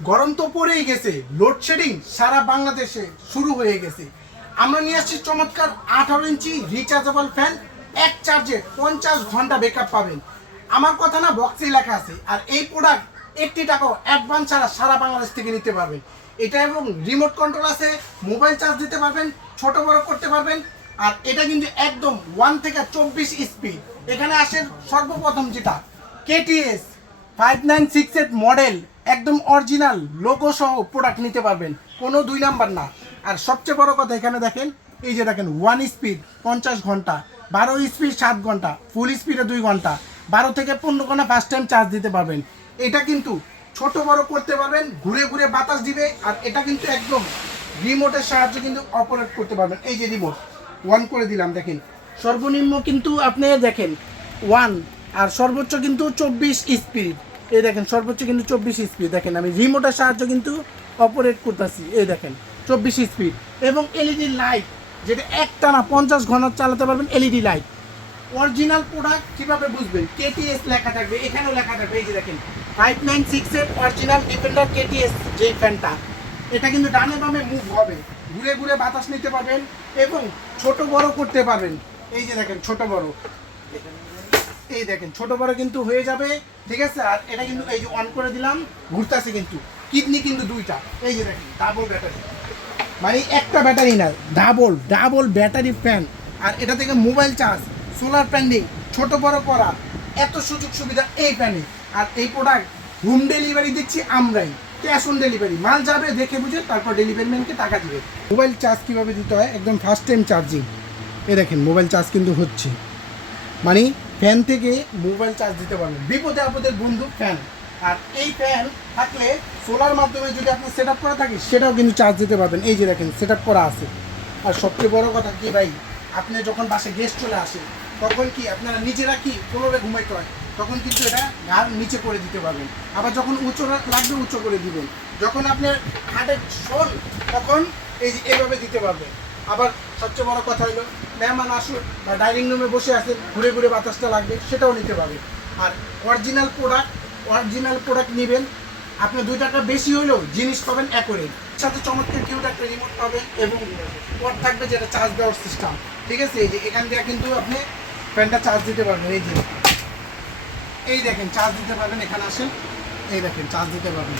গরম তো পড়েই গেছে, লোডশেডিং সারা বাংলাদেশে শুরু হয়ে গেছে। আমরা নিয়ে আসছি চমৎকার 18 ইঞ্চি রিচার্জেবল ফ্যান। এক চার্জে 50 ঘন্টা ব্যাকআপ পাবেন। আমার কথা না, বক্সে লেখা আছে। আর এই প্রোডাক্ট 80 টাকাও অ্যাডভান্স ছাড়া সারা বাংলাদেশ থেকে নিতে পারবেন। এটা এবং রিমোট কন্ট্রোল আছে, মোবাইল চার্জ দিতে পারবেন, ছোট বড় করতে পারবেন। আর এটা কিন্তু একদম 1 থেকে 24 স্পিড। এখানে আসেন সর্বপ্রথম যেটা কেটিএস 5968 মডেল, একদম অরিজিনাল লোগো সহ প্রোডাক্ট নিতে পারবেন, কোনো 2 নাম্বার না। আর সবচেয়ে বড় কথা, এখানে দেখেন, এই যে দেখেন 1 স্পিড 50 ঘন্টা, 12 স্পিড 7 ঘন্টা, ফুল স্পিডে 2 ঘন্টা, 12 থেকে 15 ঘন্টা ফার্স্ট টাইম চার্জ দিতে পারবেন। এটা কিন্তু ছোট বড় করতে পারবেন, ঘুরে ঘুরে বাতাস দিবে। আর এটা কিন্তু একদম রিমোটের সাহায্যে কিন্তু অপারেট করতে পারবেন। এই যে রিমোট অন করে দিলাম, দেখেন সর্বনিম্ন কিন্তু আপনি দেখেন 1, আর সর্বোচ্চ কিন্তু 24 স্পিড। এই দেখেন সর্বোচ্চ কিন্তু 24 স্পিড। দেখেন আমি রিমোটের সাহায্যে কিন্তু অপারেট করতেছি। এই দেখেন 24 স্পিড। এবং এলইডি লাইট, যেটা একটানা 50 ঘন্টা চালাতে পারবেন। এলইডি লাইট অরিজিনাল প্রোডাক্ট কিভাবে বুঝবেন? কেটিএস লেখা থাকবে, এখানেও লেখা থাকবে। এই যে দেখেন 5968 অরিজিনাল ডিফেন্ডার কেটিএস যে ফ্যানটা, এটা কিন্তু ডানে বামে মুভ হবে, ঘুরে ঘুরে বাতাস নিতে পারবেন এবং ছোট বড় করতে পারবেন। এই যে দেখেন ছোট বড়, এই দেখেন ছোট বড় কিন্তু হয়ে যাবে, ঠিক আছে। আর এটা কিন্তু এই যে অন করে দিলাম, ঘুরতেছে কিন্তু। কিডনি কিন্তু দুইটা, এই যে দেখেন ডাবল ব্যাটারি, মানে একটা ব্যাটারি না, ডাবল ব্যাটারি ফ্যান। আর এটা থেকে মোবাইল চার্জ, সোলার প্যান্ডিং, ছোট বড় করা, এত সুযোগ সুবিধা এই ফ্যানে। আর এই প্রোডাক্ট হোম ডেলিভারি দিচ্ছি আমরাই, ক্যাশ অন ডেলিভারি। মাল যাবে দেখে বুঝে, তারপর ডেলিভারি ম্যানকে টাকা দিবে। মোবাইল চার্জ কীভাবে দিতে হয়, একদম ফার্স্ট টাইম চার্জিং। এই দেখেন মোবাইল চার্জ কিন্তু হচ্ছে, মানে ফ্যান থেকে মোবাইল চার্জ দিতে পারবেন। বিপদে আপদের বন্ধু ফ্যান। আর এই ফ্যান থাকলে সোলার মাধ্যমে যদি আপনার সেট আপ করা থাকে, সেটাও কিন্তু চার্জ দিতে পারবেন। এই যে দেখেন সেট আপ করা আছে। আর সবচেয়ে বড় কথা কি ভাই, আপনি যখন বাসে গেস্ট চলে আসে, তখন কি আপনারা নিজেরা কি ফ্লোরে ঘুমাইতে হয়, তখন কিন্তু এটা ঘাড় নিচে করে দিতে পারবেন। আবার যখন উঁচু লাগবে উঁচু করে দিবেন। যখন আপনার হাটের শোল, তখন এই যে এভাবে দিতে পারবেন। আবার সবচেয়ে বড় কথা হলো, মেহমান আসুন বা ডাইনিং রুমে বসে আছেন, ঘুরে ঘুরে বাতাসটা লাগবে, সেটাও নিতে পারবেন। আর অরিজিনাল প্রোডাক্ট নেবেন, আপনি 2 টাকা বেশি হলেও জিনিস পাবেন একরে। সাথে চমৎকার কিউট একটা রিমোট পাবেন এবং পট থাকবে, যেটা চার্জ দেওয়ার সিস্টেম, ঠিক আছে। এই যে এখান থেকে কিন্তু আপনি ফ্যানটা চার্জ দিতে পারবেন। এই যে এই দেখেন চার্জ দিতে পারবেন, এখানে আসেন, এই দেখেন চার্জ দিতে পারবেন।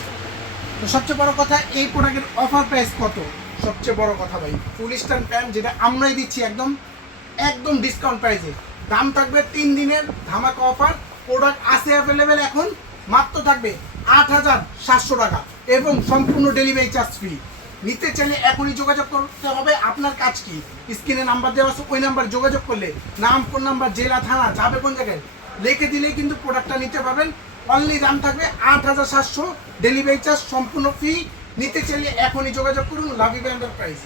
তো সবচেয়ে বড় কথা, এই প্রোডাক্টের অফার প্রাইস কত? সবচেয়ে বড় কথা ভাই, ফুল স্ট্যান্ড ফ্যান যেটা আমরাই দিচ্ছি একদম ডিসকাউন্ট প্রাইসে। দাম থাকবে 3 দিনের ধামাকা অফার। প্রোডাক্ট আছে অ্যাভেলেবেল, এখন মাত্র থাকবে 8700 টাকা এবং সম্পূর্ণ ডেলিভারি চার্জ ফ্রি। নিতে চাইলে এখনই যোগাযোগ করতে হবে। আপনার কাজ কি? স্ক্রিনে নাম্বার দেওয়া আছে, ওই নাম্বার যোগাযোগ করলে নাম, ফোন নাম্বার, জেলা, থানা, যাবে কোন জায়গায় লিখে দিলেই কিন্তু প্রোডাক্টটা নিতে পারবেন। অনলি দাম থাকবে 8700, ডেলিভারি চার্জ সম্পূর্ণ ফ্রি। নিতে চাইলে এখনই যোগাযোগ করুন লাভি ব্র্যান্ডের প্রাইস।